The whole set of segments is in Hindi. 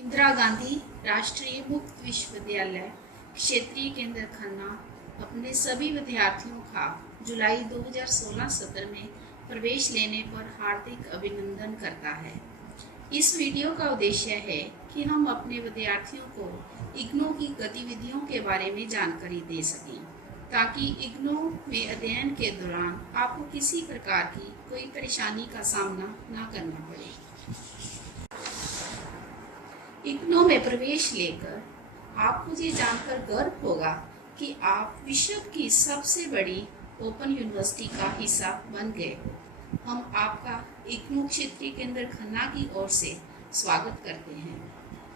इंदिरा गांधी राष्ट्रीय मुक्त विश्वविद्यालय क्षेत्रीय केंद्र खन्ना अपने सभी विद्यार्थियों का जुलाई 2016 सत्र में प्रवेश लेने पर हार्दिक अभिनंदन करता है। इस वीडियो का उद्देश्य है कि हम अपने विद्यार्थियों को इग्नू की गतिविधियों के बारे में जानकारी दे सकें, ताकि इग्नू में अध्ययन के दौरान आपको किसी प्रकार की कोई परेशानी का सामना न करना पड़े। इग्नू में प्रवेश लेकर आपको ये जानकर गर्व होगा कि आप विश्व की सबसे बड़ी ओपन यूनिवर्सिटी का हिस्सा बन गए हो। हम आपका इग्नू क्षेत्रीय केंद्र खन्ना की ओर से स्वागत करते हैं।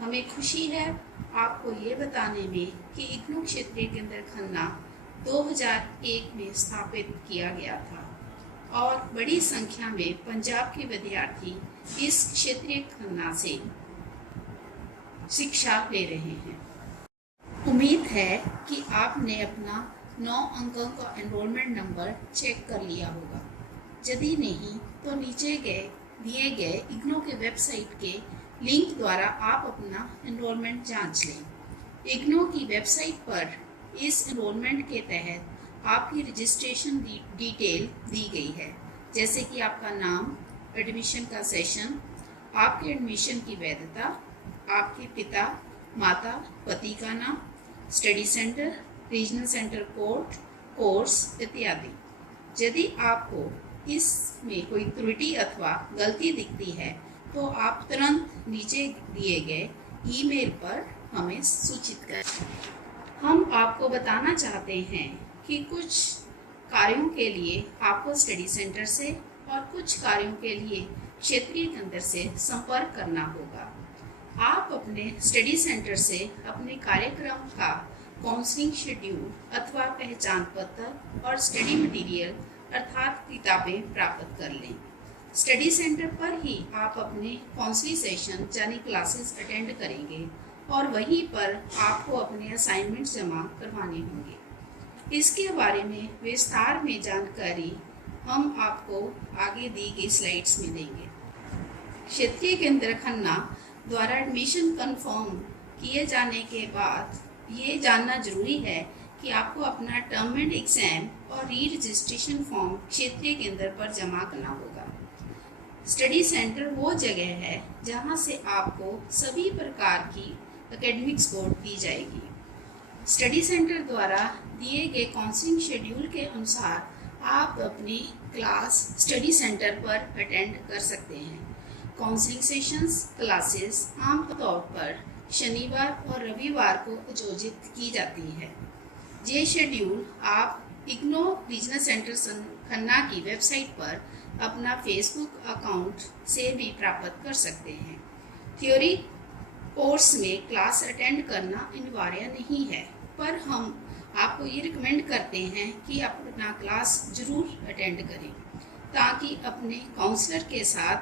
हमें खुशी है आपको ये बताने में कि इग्नू क्षेत्रीय केंद्र खन्ना 2001 में स्थापित किया गया था और बड़ी संख्या में पंजाब के विद्यार्थी इस क्षेत्रीय खन्ना से शिक्षा ले रहे हैं। उम्मीद है कि आपने अपना 9 अंकों का एनरोलमेंट नंबर चेक कर लिया होगा। यदि नहीं तो नीचे दिए गए इग्नू के वेबसाइट के लिंक द्वारा आप अपना एनरोलमेंट जांच लें। इग्नू की वेबसाइट पर इस एनरोलमेंट के तहत आपकी रजिस्ट्रेशन डिटेल दी गई है, जैसे कि आपका नाम, एडमिशन का सेशन, आपके एडमिशन की वैधता, आपके पिता माता पति का नाम, study centre, regional centre code, course इत्यादि। यदि आपको इसमें कोई त्रुटि अथवा गलती दिखती है तो आप तुरंत नीचे दिए गए ईमेल पर हमें सूचित करें। हम आपको बताना चाहते हैं कि कुछ कार्यों के लिए आपको स्टडी सेंटर से और कुछ कार्यों के लिए क्षेत्रीय केंद्र से संपर्क करना होगा। आप अपने स्टडी सेंटर से अपने कार्यक्रम का काउंसलिंग शेड्यूल अथवा पहचान पत्र और स्टडी मटेरियल अर्थात किताबें प्राप्त कर लें। स्टडी सेंटर पर ही आप अपने काउंसलिंग सेशन यानी क्लासेस अटेंड करेंगे और वहीं पर आपको अपने असाइनमेंट जमा करवाने होंगे। इसके बारे में विस्तार में जानकारी हम आपको आगे दी गई स्लाइड्स में देंगे। क्षेत्रीय केंद्र खन्ना द्वारा एडमिशन कंफर्म किए जाने के बाद ये जानना जरूरी है कि आपको अपना टर्म एंड एग्जाम और री रजिस्ट्रेशन फॉर्म क्षेत्रीय केंद्र पर जमा करना होगा। स्टडी सेंटर वो जगह है जहां से आपको सभी प्रकार की एकेडमिक सपोर्ट दी जाएगी। स्टडी सेंटर द्वारा दिए गए काउंसलिंग शेड्यूल के अनुसार आप अपनी क्लास स्टडी सेंटर पर अटेंड कर सकते हैं। काउंसलिंग सेशंस क्लासेस आमतौर पर शनिवार और रविवार को आयोजित की जाती है। ये शेड्यूल आप इग्नू रीजनल सेंटर खन्ना की वेबसाइट पर अपना फेसबुक अकाउंट से भी प्राप्त कर सकते हैं। थ्योरी कोर्स में क्लास अटेंड करना अनिवार्य नहीं है, पर हम आपको ये रिकमेंड करते हैं कि आप अपना क्लास जरूर अटेंड करें, ताकि अपने काउंसलर के साथ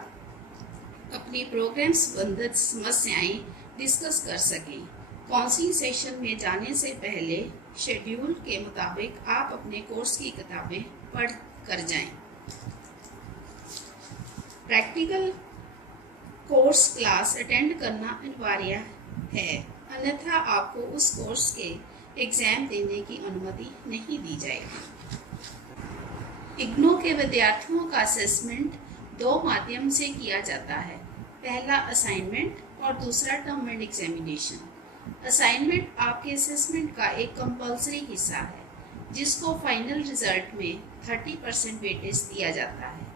अपनी प्रोग्राम संबंधित समस्याएं डिस्कस कर सकें। काउंसलिंग सेशन में जाने से पहले शेड्यूल के मुताबिक आप अपने कोर्स की किताबें पढ़ कर जाएं। प्रैक्टिकल कोर्स क्लास अटेंड करना अनिवार्य है, अन्यथा आपको उस कोर्स के एग्जाम देने की अनुमति नहीं दी जाएगी। इग्नू के विद्यार्थियों का असेसमेंट 2 माध्यम से किया जाता है। पहला असाइनमेंट और दूसरा टर्म एंड एग्जामिनेशन। असाइनमेंट आपके असेसमेंट का एक कंपल्सरी हिस्सा है, जिसको फाइनल रिजल्ट में 30% वेटेज दिया जाता है।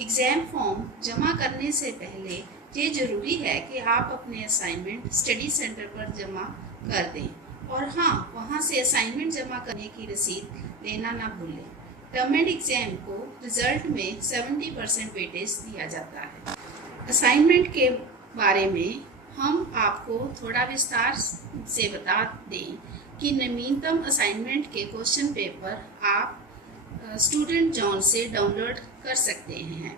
एग्जाम फॉर्म जमा करने से पहले ये जरूरी है कि आप अपने असाइनमेंट स्टडी सेंटर पर जमा कर दें, और हाँ, वहाँ से असाइनमेंट जमा करने की रसीद लेना ना भूलें। टर्म एंड एग्जाम को रिजल्ट में 70% वेटेज दिया जाता है। असाइनमेंट के बारे में हम आपको थोड़ा विस्तार से बता दें कि नवीनतम असाइनमेंट के क्वेश्चन पेपर आप स्टूडेंट जॉन से डाउनलोड कर सकते हैं।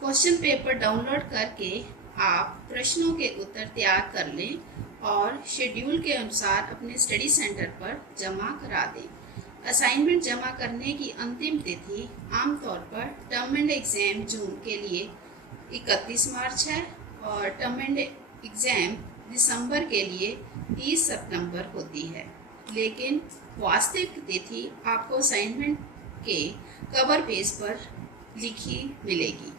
क्वेश्चन पेपर डाउनलोड करके आप प्रश्नों के उत्तर तैयार कर लें और शेड्यूल के अनुसार अपने स्टडी सेंटर पर जमा करा दें। असाइनमेंट जमा करने की अंतिम तिथि आमतौर पर टर्म एंड एग्जाम जून के लिए 31 मार्च है और टर्म एंड एग्जाम दिसंबर के लिए 30 सितंबर होती है, लेकिन वास्तविक तिथि आपको असाइनमेंट के कवर पेज पर लिखी मिलेगी।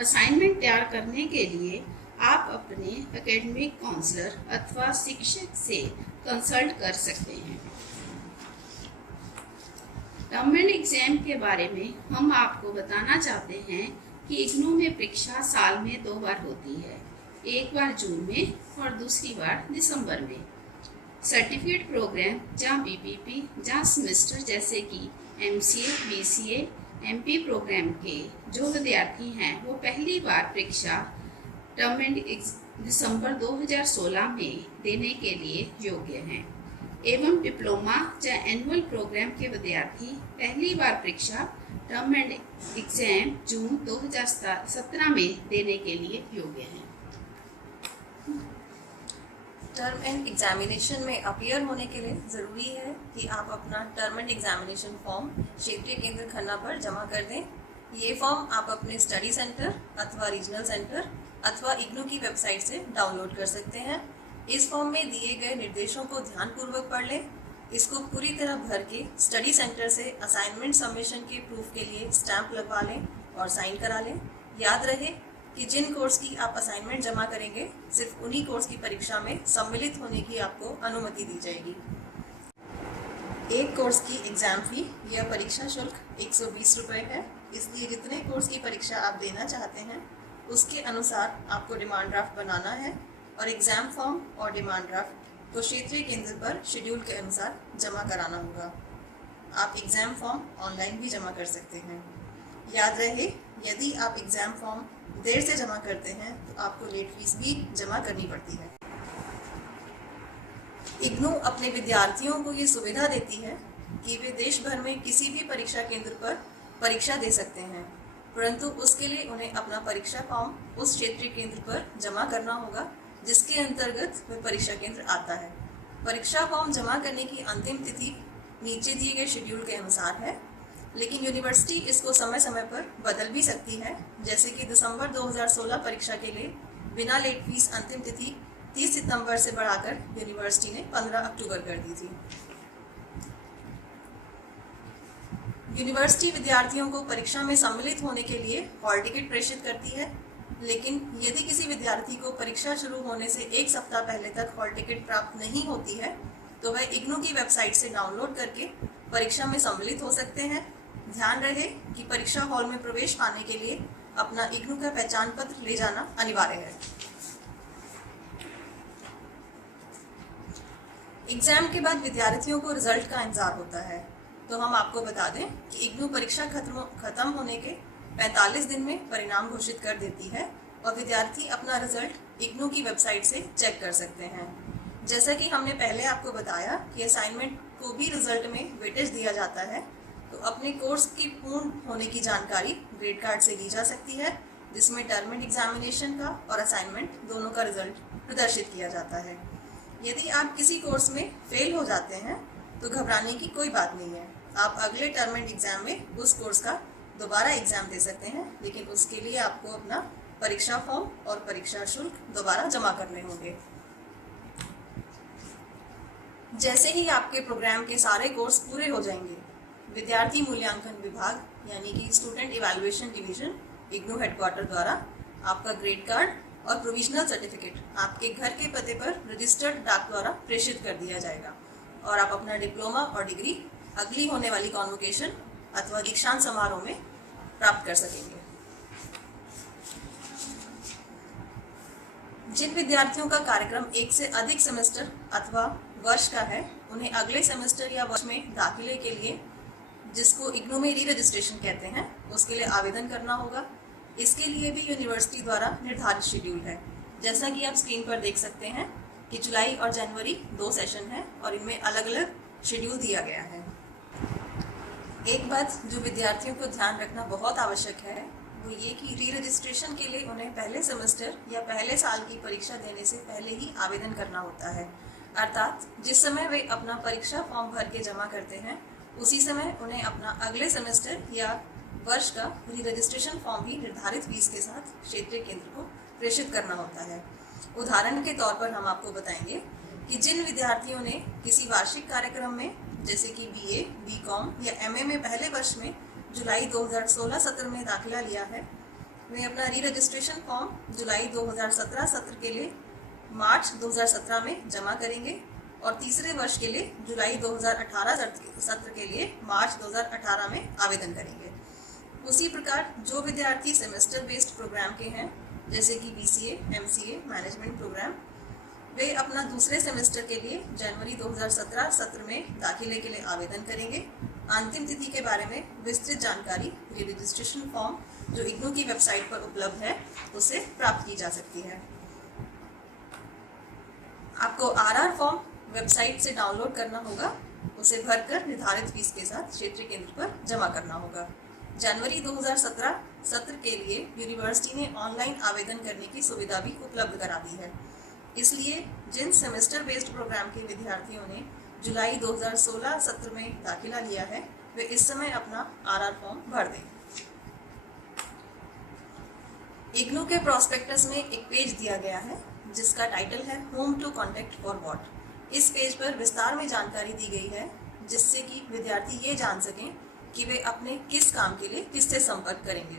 असाइनमेंट तैयार करने के लिए आप अपने एकेडमिक काउंसलर अथवा शिक्षक से कंसल्ट कर सकते हैं। टर्म एंड एग्जाम के बारे में हम आपको बताना चाहते हैं कि इग्नू में परीक्षा साल में 2 बार होती है, एक बार जून में और दूसरी बार दिसंबर में। सर्टिफिकेट प्रोग्राम जहाँ बीपीपी जहाँ सेमेस्टर जैसे कि एमसीए, बीसीए, एमपी प्रोग्राम के जो विद्यार्थी हैं वो पहली बार परीक्षा टर्म एंड दिसंबर 2016 में देने के लिए योग्य हैं एवं डिप्लोमा या एनुअल प्रोग्राम के विद्यार्थी पहली बार परीक्षा टर्म एंड एग्जाम जून 2017 में देने के लिए योग्य हैं। टर्म एंड एग्जामिनेशन में अपीयर होने के लिए ज़रूरी है कि आप अपना टर्म एंड एग्जामिनेशन फॉर्म क्षेत्रीय केंद्र खन्ना पर जमा कर दें। ये फॉर्म आप अपने स्टडी सेंटर अथवा रीजनल सेंटर अथवा इग्नू की वेबसाइट से डाउनलोड कर सकते हैं। इस फॉर्म में दिए गए निर्देशों को ध्यानपूर्वक पढ़ लें। इसको पूरी तरह भर के स्टडी सेंटर से असाइनमेंट सबमिशन के प्रूफ के लिए स्टैंप लगवा लें और साइन करा लें। याद रहे कि जिन कोर्स की आप असाइनमेंट जमा करेंगे सिर्फ उन्हीं कोर्स की परीक्षा में सम्मिलित होने की आपको अनुमति दी जाएगी। एक कोर्स की एग्जाम फी या परीक्षा शुल्क 120 रुपये है, इसलिए जितने कोर्स की परीक्षा आप देना चाहते हैं उसके अनुसार आपको डिमांड ड्राफ्ट बनाना है और एग्ज़ाम फॉर्म और डिमांड ड्राफ्ट को क्षेत्रीय केंद्र पर शेड्यूल के अनुसार जमा कराना होगा। आप एग्ज़ाम फॉर्म ऑनलाइन भी जमा कर सकते हैं। याद रहे, यदि आप एग्ज़ाम फॉर्म देर से जमा करते हैं तो आपको लेट फीस भी जमा करनी पड़ती है। इग्नू अपने विद्यार्थियों को ये सुविधा देती है कि वे देश भर में किसी भी परीक्षा केंद्र पर परीक्षा दे सकते हैं, परंतु उसके लिए उन्हें अपना परीक्षा फॉर्म उस क्षेत्रीय केंद्र पर जमा करना होगा जिसके अंतर्गत वह परीक्षा केंद्र आता है। परीक्षा फॉर्म जमा करने की अंतिम तिथि नीचे दिए गए शेड्यूल के अनुसार है, लेकिन यूनिवर्सिटी इसको समय समय पर बदल भी सकती है। जैसे कि दिसंबर 2016 परीक्षा के लिए बिना लेट फीस अंतिम तिथि 30 सितंबर से बढ़ाकर यूनिवर्सिटी ने 15 अक्टूबर कर दी थी। यूनिवर्सिटी विद्यार्थियों को परीक्षा में सम्मिलित होने के लिए हॉल टिकट प्रेषित करती है, लेकिन यदि किसी विद्यार्थी को परीक्षा शुरू होने से 1 सप्ताह पहले तक हॉल टिकट प्राप्त नहीं होती है तो वह इग्नू की वेबसाइट से डाउनलोड करके परीक्षा में सम्मिलित हो सकते हैं। ध्यान रहे कि परीक्षा हॉल में प्रवेश पाने के लिए अपना इग्नू का पहचान पत्र ले जाना अनिवार्य है। एग्जाम के बाद विद्यार्थियों को रिजल्ट का इंतजार होता है, तो हम आपको बता दें कि इग्नू परीक्षा खत्म होने के 45 दिन में परिणाम घोषित कर देती है और विद्यार्थी अपना रिजल्ट इग्नू की वेबसाइट से चेक कर सकते हैं। जैसा कि हमने पहले आपको बताया कि असाइनमेंट को भी रिजल्ट में वेटेज दिया जाता है, तो अपने कोर्स की पूर्ण होने की जानकारी ग्रेड कार्ड से ली जा सकती है, जिसमें टर्म एंड एग्जामिनेशन का और असाइनमेंट दोनों का रिजल्ट प्रदर्शित किया जाता है। यदि आप किसी कोर्स में फेल हो जाते हैं तो घबराने की कोई बात नहीं है। आप अगले टर्म एंड एग्जाम में उस कोर्स का दोबारा एग्जाम दे सकते हैं, लेकिन उसके लिए आपको अपना परीक्षा फॉर्म और परीक्षा शुल्क दोबारा जमा करने होंगे। जैसे ही आपके प्रोग्राम के सारे कोर्स पूरे हो जाएंगे, विद्यार्थी मूल्यांकन विभाग यानी कि student evaluation division IGNOU headquarter द्वारा आपका ग्रेड कार्ड और प्रोविजनल सर्टिफिकेट आपके घर के पते पर रजिस्टर्ड डाक द्वारा प्रेषित कर दिया जाएगा और आप अपना डिप्लोमा और डिग्री अगली होने वाली कॉन्वोकेशन अथवा दीक्षांत समारोह में प्राप्त कर सकेंगे। जिन विद्यार्थियों का कार्यक्रम 1 से अधिक सेमेस्टर अथवा वर्ष का है, उन्हें अगले सेमेस्टर या वर्ष में दाखिले के लिए, जिसको इग्नू में री रजिस्ट्रेशन कहते हैं, उसके लिए आवेदन करना होगा। इसके लिए भी यूनिवर्सिटी द्वारा निर्धारित शेड्यूल है। जैसा कि आप स्क्रीन पर देख सकते हैं कि जुलाई और जनवरी 2 सेशन है और इनमें अलग अलग शेड्यूल दिया गया है। एक बात जो विद्यार्थियों को ध्यान रखना बहुत आवश्यक है वो ये कि री रजिस्ट्रेशन के लिए उन्हें पहले सेमेस्टर या पहले साल की परीक्षा देने से पहले ही आवेदन करना होता है। अर्थात जिस समय वे अपना परीक्षा फॉर्म भर के जमा करते हैं उसी समय उन्हें अपना अगले सेमेस्टर या वर्ष का री रजिस्ट्रेशन फॉर्म भी निर्धारित फीस के साथ क्षेत्रीय केंद्र को प्रेषित करना होता है। उदाहरण के तौर पर हम आपको बताएंगे कि जिन विद्यार्थियों ने किसी वार्षिक कार्यक्रम में जैसे कि बीए, बीकॉम या एमए में पहले वर्ष में जुलाई 2016 सत्र में दाखिला लिया है, वे अपना री रजिस्ट्रेशन फॉर्म जुलाई 2017 सत्र के लिए मार्च 2017 में जमा करेंगे और तीसरे वर्ष के लिए जुलाई 2018 सत्र के लिए मार्च 2018 में आवेदन करेंगे। उसी प्रकार जो विद्यार्थी सेमेस्टर बेस्ड प्रोग्राम के हैं जैसे कि बीसीए, एमसीए, मैनेजमेंट प्रोग्राम, वे अपना दूसरे सेमेस्टर के लिए जनवरी 2017 सत्र में दाखिले के लिए आवेदन करेंगे। अंतिम तिथि के बारे में विस्तृत जानकारी री रजिस्ट्रेशन फॉर्म जो इग्नू की वेबसाइट पर उपलब्ध है उसे प्राप्त की जा सकती है। आपको आरआर फॉर्म वेबसाइट से डाउनलोड करना होगा, उसे भरकर निर्धारित फीस के साथ क्षेत्रीय केंद्र पर जमा करना होगा। जनवरी 2017 सत्र के लिए यूनिवर्सिटी ने ऑनलाइन आवेदन करने की सुविधा भी उपलब्ध करा दी है। इसलिए जिन सेमेस्टर बेस्ड प्रोग्राम के विद्यार्थियों ने जुलाई 2016 सत्र में दाखिला लिया है वे इस समय अपना आरआर फॉर्म भर दें। इग्नू के प्रोस्पेक्टस में एक पेज दिया गया है जिसका टाइटल है home to contact for what. इस पेज पर विस्तार में जानकारी दी गई है जिससे कि विद्यार्थी ये जान सकें कि वे अपने किस काम के लिए किससे संपर्क करेंगे।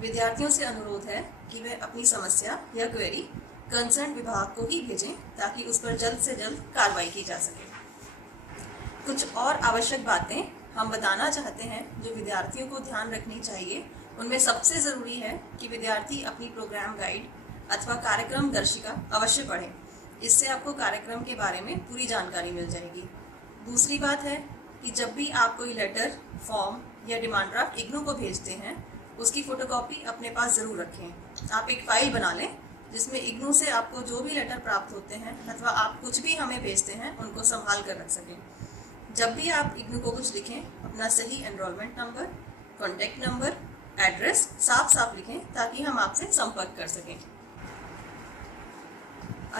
विद्यार्थियों से अनुरोध है कि वे अपनी समस्या या क्वेरी कंसर्न विभाग को ही भेजें ताकि उस पर जल्द से जल्द कार्रवाई की जा सके। कुछ और आवश्यक बातें हम बताना चाहते हैं जो विद्यार्थियों को ध्यान रखनी चाहिए। उनमें सबसे ज़रूरी है कि विद्यार्थी अपनी प्रोग्राम गाइड अथवा कार्यक्रम दर्शिका अवश्य पढ़ें। इससे आपको कार्यक्रम के बारे में पूरी जानकारी मिल जाएगी। दूसरी बात है कि जब भी आप कोई लेटर, फॉर्म या डिमांड ड्राफ्ट इग्नू को भेजते हैं उसकी फ़ोटोकॉपी अपने पास ज़रूर रखें। आप एक फ़ाइल बना लें जिसमें इग्नू से आपको जो भी लेटर प्राप्त होते हैं अथवा आप कुछ भी हमें भेजते हैं उनको संभाल कर रख सकें। जब भी आप इग्नू को कुछ लिखें अपना सही enrolment number, contact number, address साफ साफ लिखें ताकि हम आपसे संपर्क कर सकें।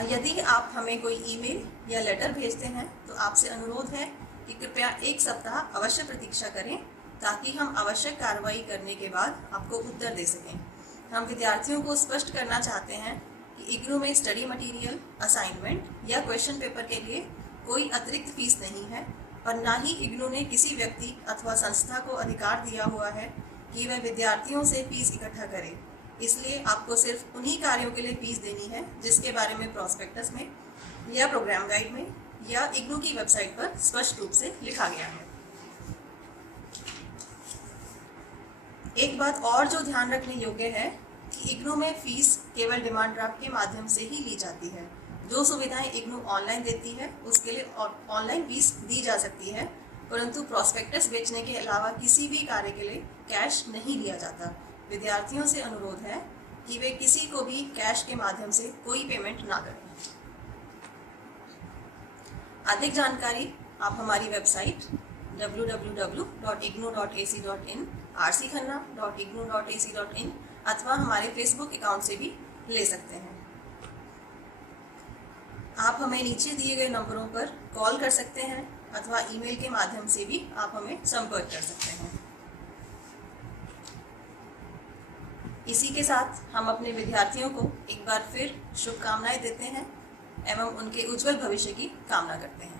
यदि आप हमें कोई ईमेल या लेटर भेजते हैं तो आपसे अनुरोध है कि कृपया 1 सप्ताह अवश्य प्रतीक्षा करें ताकि हम आवश्यक कार्रवाई करने के बाद आपको उत्तर दे सकें। हम विद्यार्थियों को स्पष्ट करना चाहते हैं कि इग्नू में स्टडी मटेरियल, असाइनमेंट या क्वेश्चन पेपर के लिए कोई अतिरिक्त फीस नहीं है और ना ही इग्नू ने किसी व्यक्ति अथवा संस्था को अधिकार दिया हुआ है कि वह विद्यार्थियों से फीस इकट्ठा करे। इसलिए आपको सिर्फ उन्हीं कार्यों के लिए फीस देनी है जिसके बारे में प्रोस्पेक्टस में या प्रोग्राम गाइड में या इग्नू की वेबसाइट पर स्पष्ट रूप से लिखा गया है। एक बात और जो ध्यान रखने योग्य है कि इग्नू में फीस केवल डिमांड ड्राफ्ट के माध्यम से ही ली जाती है। जो सुविधाएं इग्नू ऑनलाइन देती है उसके लिए ऑनलाइन फीस दी जा सकती है, परंतु प्रोस्पेक्टस बेचने के अलावा किसी भी कार्य के लिए कैश नहीं लिया जाता। विद्यार्थियों से अनुरोध है कि वे किसी को भी कैश के माध्यम से कोई पेमेंट ना करें। अधिक जानकारी आप हमारी वेबसाइट www.ignu.ac.in, rckhanna.ignu.ac.in अथवा हमारे फेसबुक अकाउंट से भी ले सकते हैं। आप हमें नीचे दिए गए नंबरों पर कॉल कर सकते हैं अथवा ईमेल के माध्यम से भी आप हमें संपर्क कर सकते हैं। इसी के साथ हम अपने विद्यार्थियों को एक बार फिर शुभकामनाएं देते हैं एवं उनके उज्जवल भविष्य की कामना करते हैं।